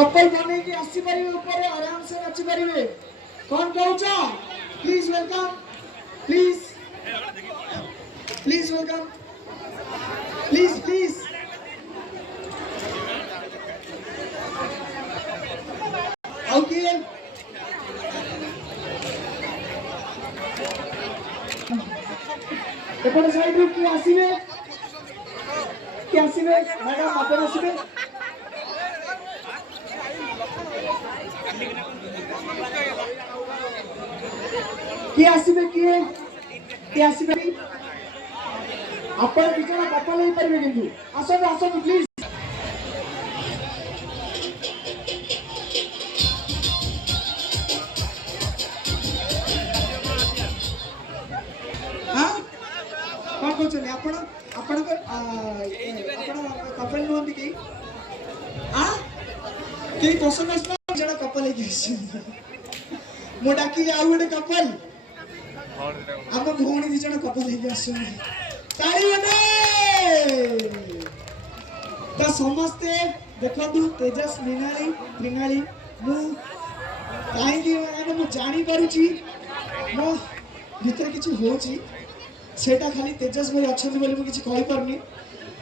couple बने की आसी परिवे ऊपर आराम से नाची परिवे कौन कहूचा please welcome please please welcome please please okay एपटे साइड रू की आसीबे मैडम अपन आसीबे की आसीबे की आसीबे अपन बिचारा कपल ही परिबे किंतु आसो प्लीज हां कोन को चले अपन अपन कपल नोंदी की हां के पसंद आसना जणा कपल है के मो डाकी जाऊ गोटे कपल आम भौणी दी जण कपल है आसुनी ताली बने तो समस्ते देखंतु तेजस मृणाली मु काई कि माने मु जानि पारुची मो भीतर किछि होची सेटा खाली तेजस भाई अछन बोली मु किछि कहि परनी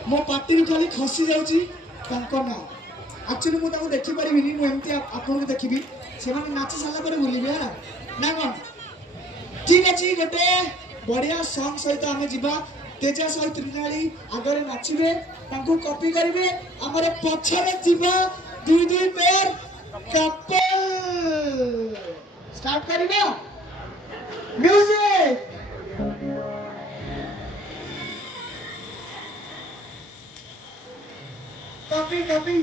मो पार्टी खाली खसी जाउची तांको ना एक्चुअली मु ताको देखि परिबिनी मु एमती आपन को देखिबी से माने नाची साला पर भूलिबे ना कोन ठीक अछि गोटे बढ़िया सॉन्ग सहित आमे जिबा तेजस और त्रिनाली आगरे नाचिबे तांको कॉपी करिवे हमर पछरे जिबा दुई पेर कपल स्टार्ट करिबा म्यूजिक कॉपी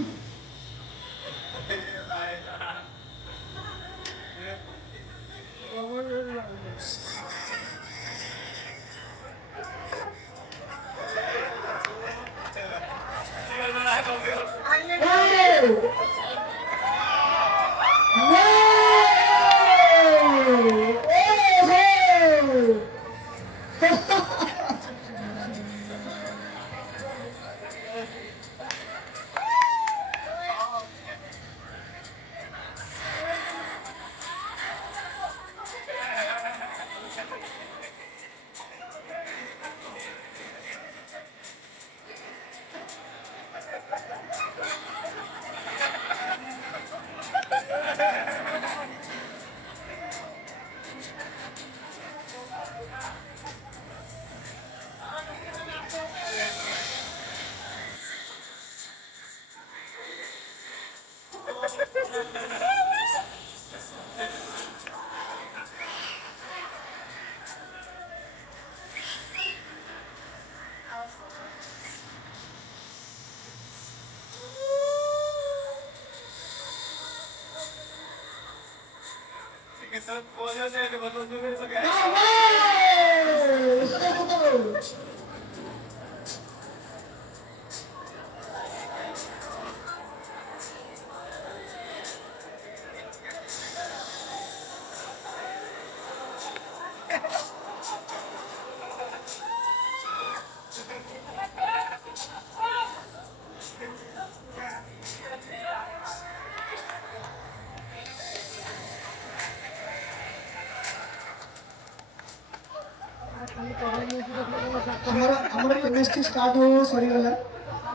हमर केमिस्ट्री स्टार्ट हो सरी गला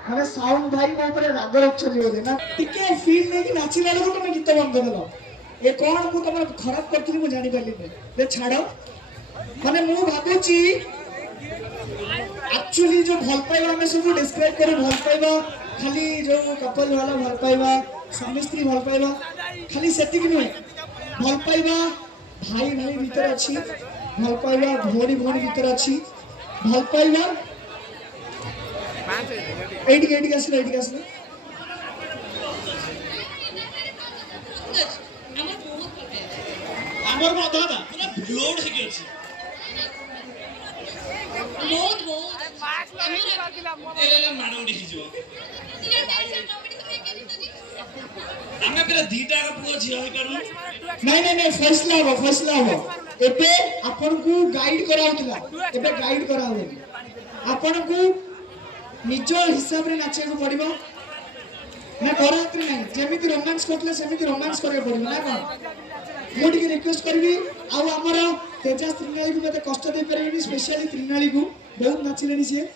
माने साउंड भाई मो ऊपर राग रखछली बोले ना टिके फील नै कि नाची लालो तो मैं गीत बंद कर देलो ए कोन मु तमर खराब करथि मु जानि पाली नै ले छाड़ो माने मु भाबुची एक्चुअली जो भल पाइबा में सब डिस्क्राइब करे भल पाइबा खाली जो कपल वाला भल पाइबा स्वामी स्त्री भल पाइबा खाली सेति कि नै भल पाइबा भाई भाई भीतर अछि भल पाइबा भोरी भीतर अछि भल पाइबा एडी आसले हमर मधा दा पूरा लोड हे अछि बहुत एले मानोडी हिजो हमें पेला दीटा का पुओ झियो हे करू नहीं फैसला हो एबे आपन को गाइड कराउतला एबे गाइड कराउ आपन को निज हिसाब रे नाचे को पड़िबो ना बरयात्री नहीं जेमिति रोमांस करथले सेमिति रोमांस करे पड़िबो ना कोन मु टिके रिक्वेस्ट करबी आ हमर तेजस त्रिनाली को मते कष्ट दे परबेनी स्पेशली त्रिनाली को बहुत नाचिलेनी से